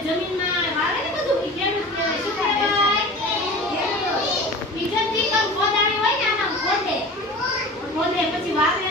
જમીનમાં વાવે ને બધું ઈ ખેડૂત હોય ને આમાં ખોદે પછી વાવે